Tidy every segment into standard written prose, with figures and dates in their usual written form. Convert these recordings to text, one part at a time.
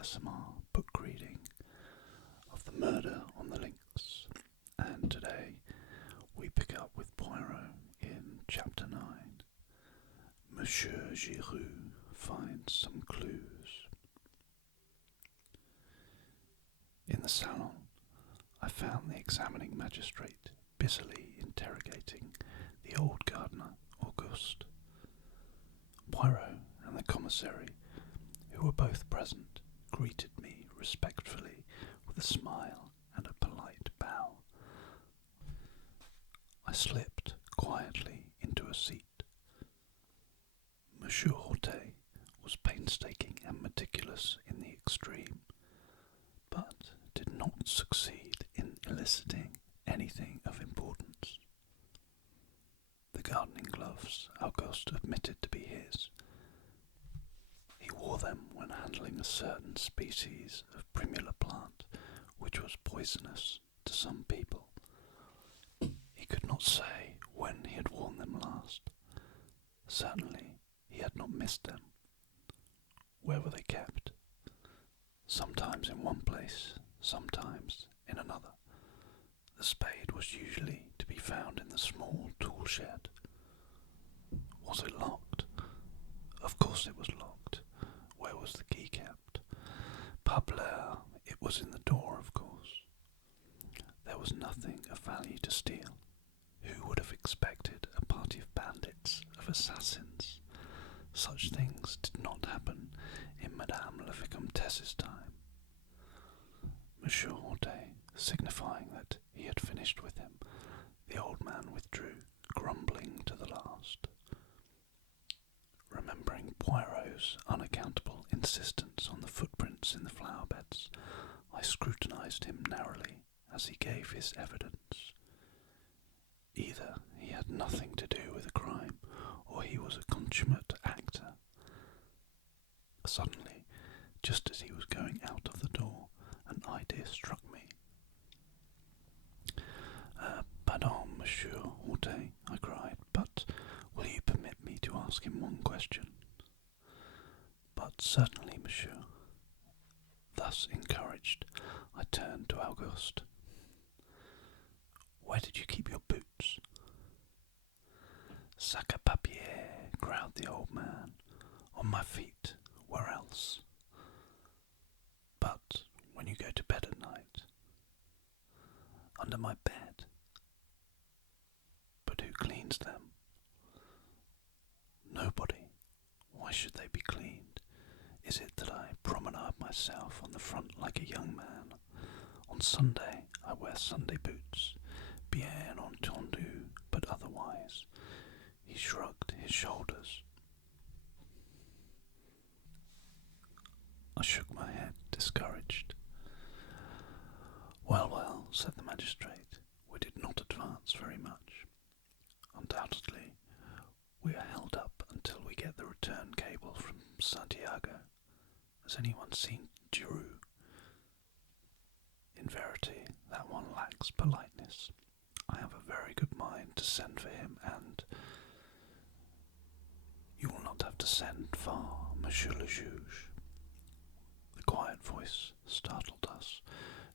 ASMR book reading of The Murder on the Links, and today we pick up with Poirot in Chapter 9. Monsieur Giraud Finds Some Clues. In the salon, I found the examining magistrate busily interrogating the old gardener, Auguste. Poirot and the commissary, who were both present, greeted me respectfully with a smile and a polite bow. I slipped quietly into a seat. Monsieur Hortet was painstaking and meticulous in the extreme, but did not succeed in eliciting anything of importance. The gardening gloves Auguste admitted to be his. He wore them when handling a certain species of primula plant which was poisonous to some people. He could not say when he had worn them last. Certainly he had not missed them. Where were they kept? Sometimes in one place, sometimes in another. The spade was usually to be found in the small tool shed. Was it locked? Of course it was locked. Where was the key kept? Parbleu, it was in the door, of course. There was nothing of value to steal. Who would have expected a party of bandits, of assassins? Such things did not happen in Madame la Vicomtesse's time. Monsieur Hortet, signifying that he had finished with him, the old man withdrew, grumbling to the last. Remembering Poirot's unaccountable insistence on the footprints in the flower beds, I scrutinized him narrowly as he gave his evidence. Either he had nothing to do with the crime, or he was a consummate actor. Suddenly, just as he was going out of the door, an idea struck me. Pardon, Monsieur Hortet, I cried, but will you permit me to ask him one question? But certainly, monsieur. Thus encouraged, I turned to Auguste. Where did you keep your boots? Sac à papier, growled the old man. On my feet, where else? But when you go to bed at night? Under my bed. But who cleans them? Nobody. Why should they be cleaned? Is it that I promenade myself on the front like a young man? On Sunday I wear Sunday boots, bien entendu, but otherwise. He shrugged his shoulders. I shook my head, discouraged. Well, well, said the magistrate, we did not advance very much. Undoubtedly, we are held up until we get the return cable from Santiago. Has anyone seen Giraud? In verity, that one lacks politeness. I have a very good mind to send for him, and you will not have to send far, Monsieur le Juge. The quiet voice startled us.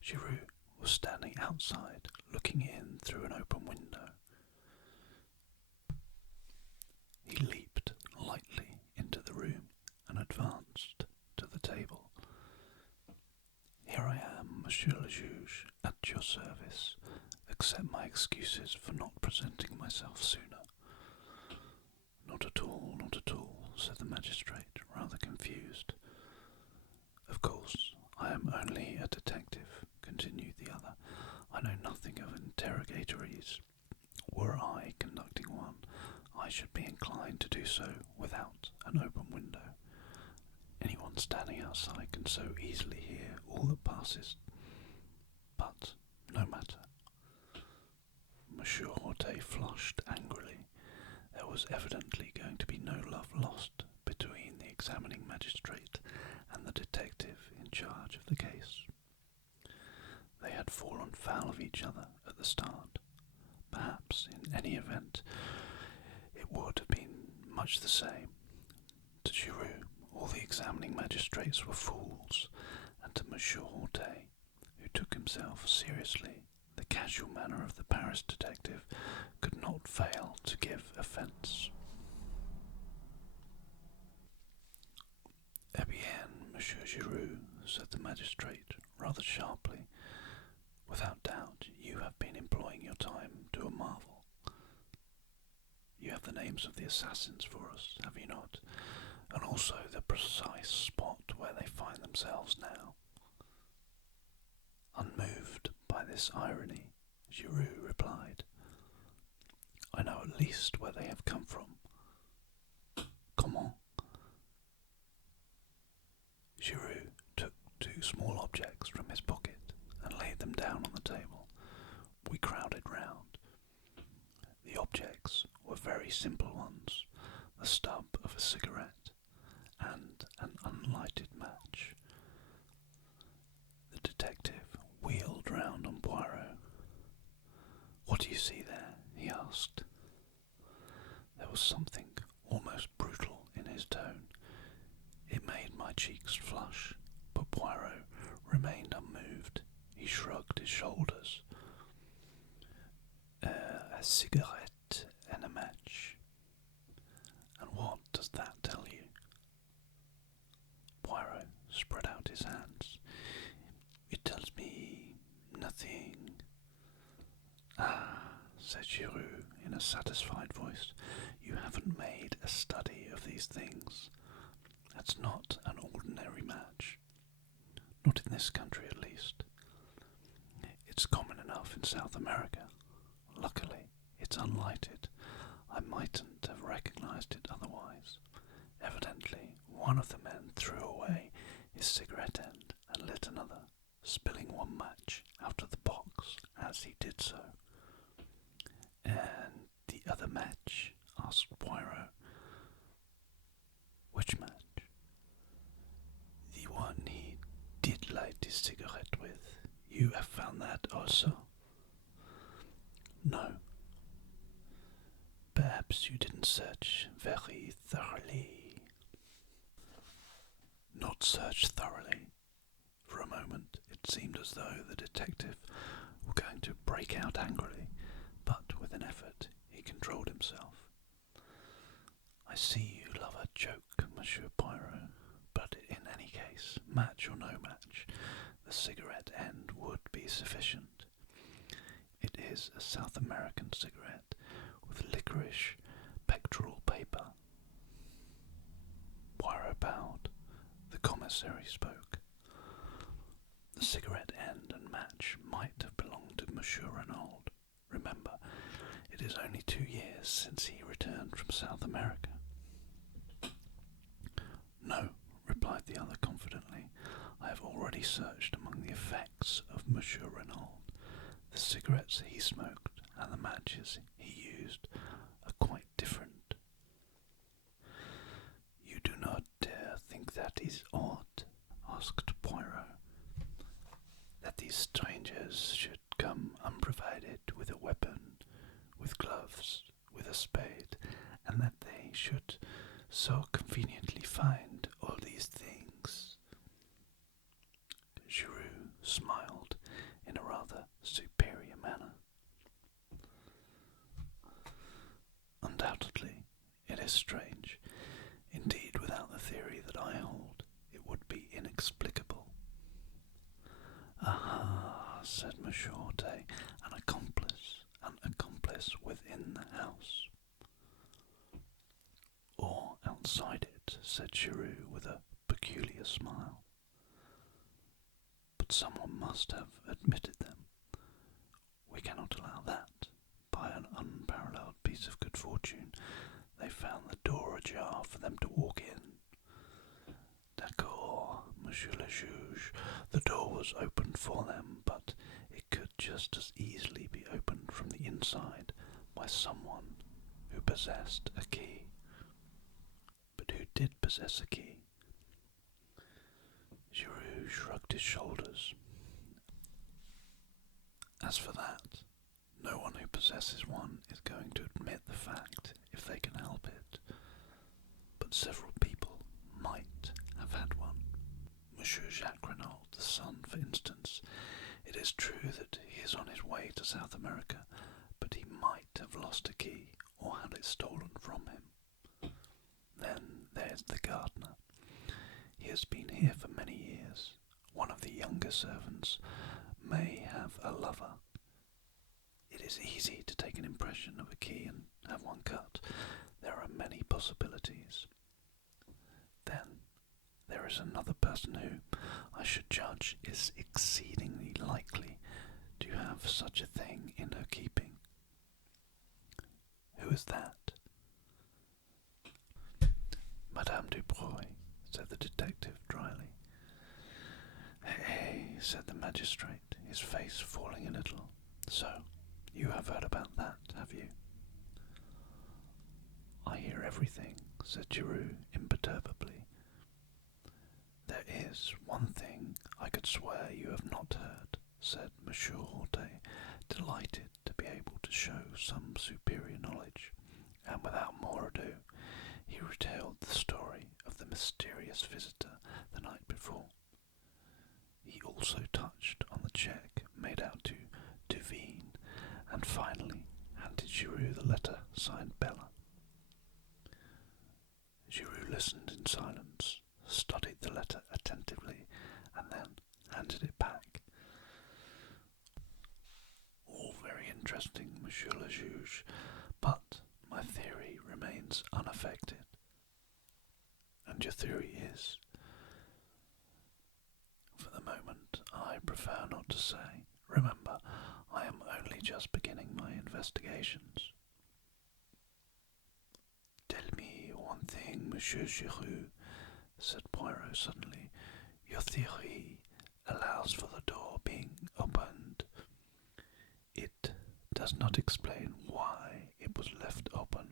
Giraud was standing outside, looking in through an open window. He leaped lightly into the room and advanced to the table. Here I am, Monsieur le Juge, at your service. Accept my excuses for not presenting myself sooner. Not at all, not at all, said the magistrate, rather confused. Of course, I am only a detective, continued the other. I know nothing of interrogatories. Were I conducting one, I should be inclined to do so without an open window. Anyone standing outside can so easily hear all that passes. But no matter. Monsieur Hortet flushed angrily. There was evidently going to be no love lost between the examining magistrate and the detective in charge of the case. They had fallen foul of each other at the start. Perhaps, in any event, it would have been much the same. To Giraud, all the examining magistrates were fools, to Monsieur Hortet, who took himself seriously. The casual manner of the Paris detective could not fail to give offence. "Eh bien, Monsieur Giraud," said the magistrate, rather sharply, "without doubt you have been employing your time to a marvel. You have the names of the assassins for us, have you not? And also the precise spot where they find themselves now." Unmoved by this irony, Giraud replied, "I know at least where they have come from." "Comment?" Giraud took two small objects from his pocket and laid them down on the table. We crowded round. The objects were very simple ones, the stub of a cigarette and an unlighted match. The detective wheeled round on Poirot. "What do you see there?" he asked. There was something almost brutal in his tone. It made my cheeks flush, but Poirot remained unmoved. He shrugged his shoulders. A cigarette and a match. And what does that tell you?" Poirot spread out his hands. "It tells me nothing." "Ah," said Giraud in a satisfied voice, "you haven't made a study of these things. That's not an ordinary match. Not in this country, at least. It's common enough in South America. Luckily, it's unlighted. I mightn't have recognized it otherwise. Evidently, one of the men threw away his cigarette end and lit another, spilling one match out of the box as he did so." "And the other match?" asked Poirot. "Which match?" "The one he did light his cigarette with. You have found that also?" "No." "Perhaps you didn't search very thoroughly." "Not search thoroughly." For a moment it seemed as though the detective were going to break out angrily, but with an effort he controlled himself. "I see you love a joke, Monsieur Poirot, but in any case, match or no match, the cigarette end would be sufficient. It is a South American cigarette with licorice pectoral paper." Poirot bowed. The commissary spoke. "The cigarette end and match might have belonged to Monsieur Renaud. Remember, it is only 2 years since he returned from South America." "No," replied the other confidently. "I have already searched among the effects of Monsieur Renaud. The cigarettes he smoked and the matches he used are quite different." "You do not think that is odd?" asked Poirot. "That these strangers should come unprovided with a weapon, with gloves, with a spade, and that they should so conveniently find all these things?" Giraud smiled in a rather superior manner. "Undoubtedly, it is strange. Indeed, without the theory that I hold, it would be inexplicable." "Aha," said Monsieur Hortet, an accomplice within the house." "Or outside it," said Giraud with a peculiar smile. "But someone must have admitted them. We cannot allow that. By an unparalleled piece of good fortune, they found the door ajar for them to walk in." "D'accord, Monsieur le Juge. The door was opened for them, but it could just as easily be opened from the inside by someone who possessed a key." "But who did possess a key?" Giraud shrugged his shoulders. "As for that, no one who possesses one is going to admit the fact if they can help it. But several people might have had one. Monsieur Jacques Renaud, the is true that he is on his way to South America, but he might have lost a key or had it stolen from him. Then there's the gardener. He has been here for many years. One of the younger servants may have a lover. It is easy to take an impression of a key and have one cut. There are many possibilities. Then there is another person who, I should judge, is exceedingly likely to have such a thing in her keeping. Who is that? Madame Dubreuil, said the detective dryly. Hey, said the magistrate, his face falling a little. So, you have heard about that, have you? I hear everything, said Giraud imperturbably. There is one thing I could swear you have not heard, said Monsieur Hortet, delighted to be able to show some superior knowledge, and without more ado, he retailed the story of the mysterious visitor the night before. He also touched on the cheque made out to Devine, and finally handed Giraud the letter signed Bella. Giraud listened in silence, studied the letter attentively, and then handed it back. All very interesting, Monsieur le Juge, but my theory remains unaffected. And your theory is? For the moment, I prefer not to say. Remember, I am only just beginning my investigations. Tell me one thing, Monsieur Giraud, said Poirot suddenly. Your theory allows for the door being opened. It does not explain why it was left open.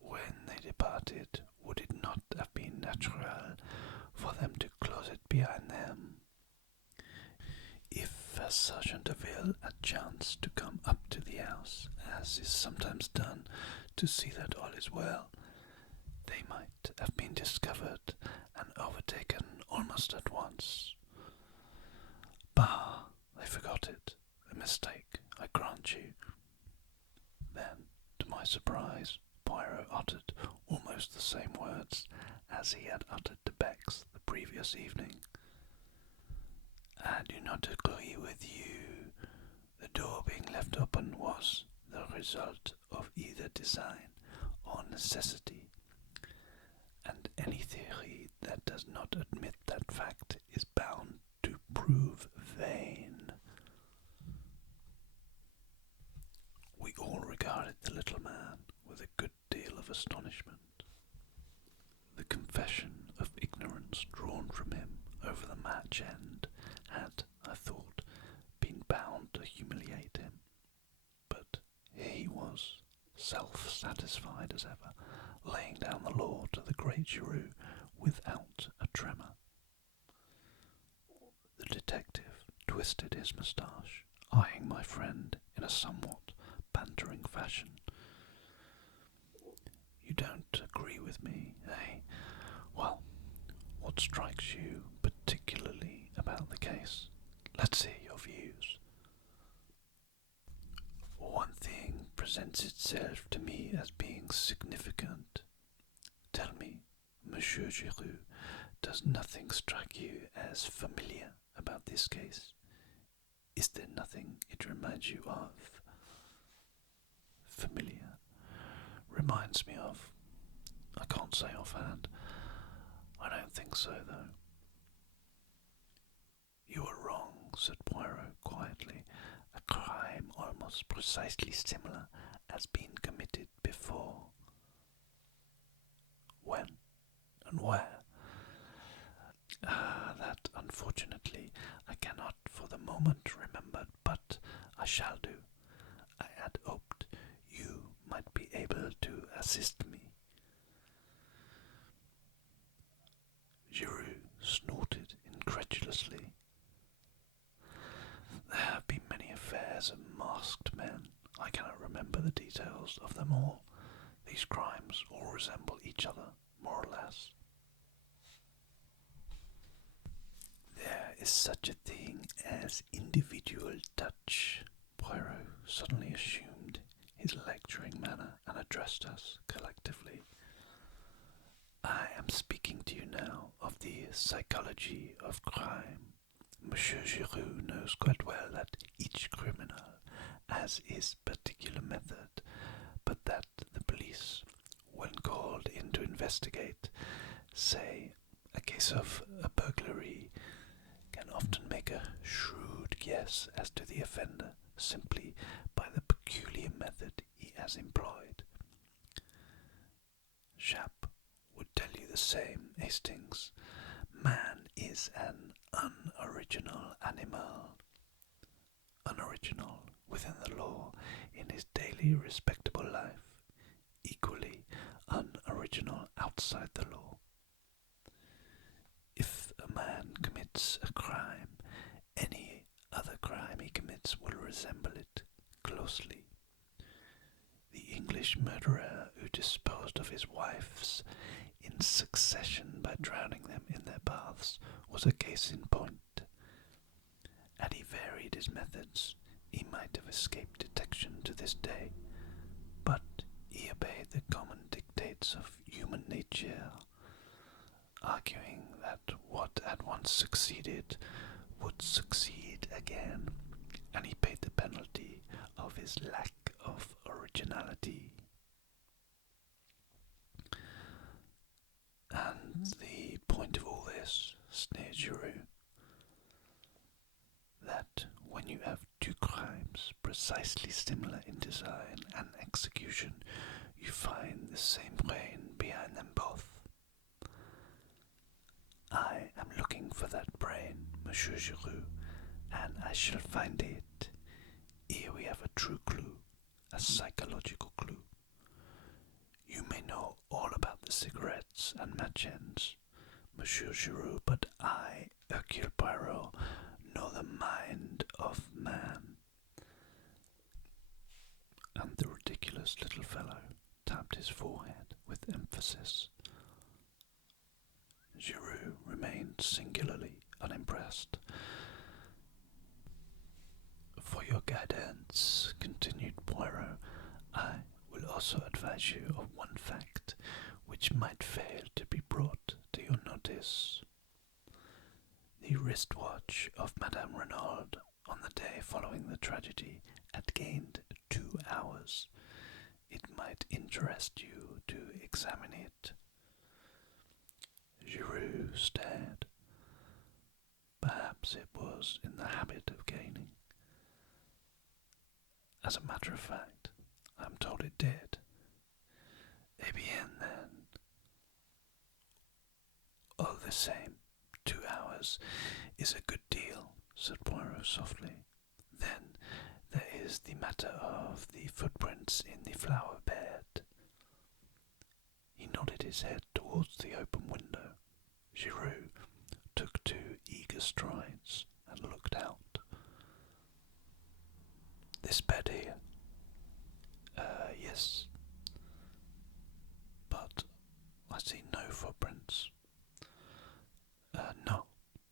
When they departed, would it not have been natural for them to close it behind them? If a Sergeant de Ville had chanced to come up to the house, as is sometimes done, to see that all is well, they might have been discovered and overtaken almost at once. Bah! They forgot it. A mistake, I grant you. Then, to my surprise, Poirot uttered almost the same words as he had uttered to Bex the previous evening. I do not agree with you. The door being left open was the result of either design or necessity, and any theory that does not admit that fact is bound to prove vain. We all regarded the little man with a good deal of astonishment. The confession of ignorance drawn from him over the match end had, I thought, been bound to humiliate him. But here he was, self-satisfied as ever, laying down the law to the great Giraud without a tremor. The detective twisted his moustache, eyeing my friend in a somewhat bantering fashion. You don't agree with me, eh? Well, what strikes you particularly about the case? Let's hear your views. One thing presents itself to me as being significant. Tell me, Monsieur Giraud, does nothing strike you as familiar about this case? Is there nothing it reminds you of? Familiar. Reminds me of... I can't say offhand. I don't think so, though. You are wrong, said Poirot quietly. A crime almost precisely similar has been committed before. When and where? That unfortunately I cannot for the moment remember, but I shall do. I had hoped you might be able to assist me. Giraud snorted incredulously. There have been many affairs of masked men. I cannot remember the details of them all. These crimes all resemble each other, more or less. There is such a thing as individual touch. Poirot suddenly assumed his lecturing manner and addressed us collectively. I am speaking to you now of the psychology of crime. Monsieur Giraud knows quite well that each criminal has his particular method, but that the police, when called in to investigate, say, a case of a burglary, can often make a shrewd guess as to the offender simply by the peculiar method he has employed. Chappe would tell you the same, Hastings. Man is an unoriginal animal. Unoriginal within the law in his daily respectable life, equally unoriginal outside the law. If a man commits a crime, any other crime he commits will resemble it closely. The English murderer who disposed of his wives in succession by drowning them in their baths was a case in point. Had he varied his methods, he might have escaped detection to this day, but he obeyed the common dictates of human nature, arguing that what had once succeeded would succeed again, and he paid the penalty of his lack of originality. And the point of all this, sneered Giraud, that when you have two crimes precisely similar in design and execution, you find the same brain behind them both. I am looking for that brain, Monsieur Giraud, and I shall find it. Here we have a true clue, a psychological clue. You may know all about the cigarettes and match ends, Monsieur Giraud, but I, Hercule Poirot, know the mind of man. And the ridiculous little fellow tapped his forehead with emphasis. Giraud remained singularly unimpressed. For your guidance, continued Poirot, I will also advise you of one fact which might fail to be brought to your notice. The wristwatch of Madame Renaud on the day following the tragedy had gained 2 hours. It might interest you to examine it. Giraud stared. Perhaps it was in the habit of gaining. As a matter of fact, I am told it did. Eh bien, then. All the same, 2 hours is a good deal, said Poirot softly. Then there is the matter of the footprints in the flower bed. He nodded his head towards the open window. Giraud took 2 eager strides and looked out. This bed here? Yes. But I see no footprints. No,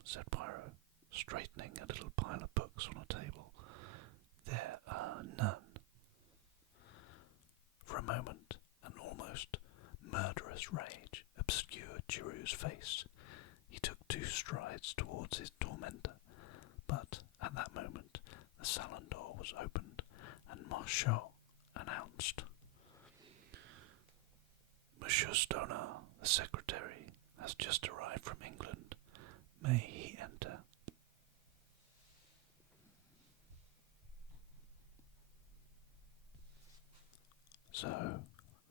said Poirot, straightening a little pile of books on a table. There are none. For a moment, an almost murderous rage obscured Giraud's face. He took 2 strides towards his tormentor, but at that moment the salon door was opened, and Marchot announced, Monsieur Stoner, the secretary, has just arrived from England. May he enter? So,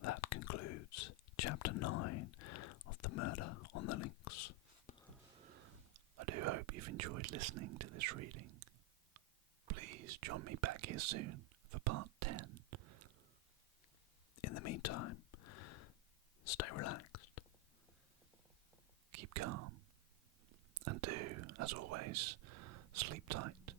that concludes Chapter 9 of The Murder on the Links. I do hope you've enjoyed listening to this reading. Please join me back here soon for Part 10. In the meantime, stay relaxed, keep calm, and do, as always, sleep tight.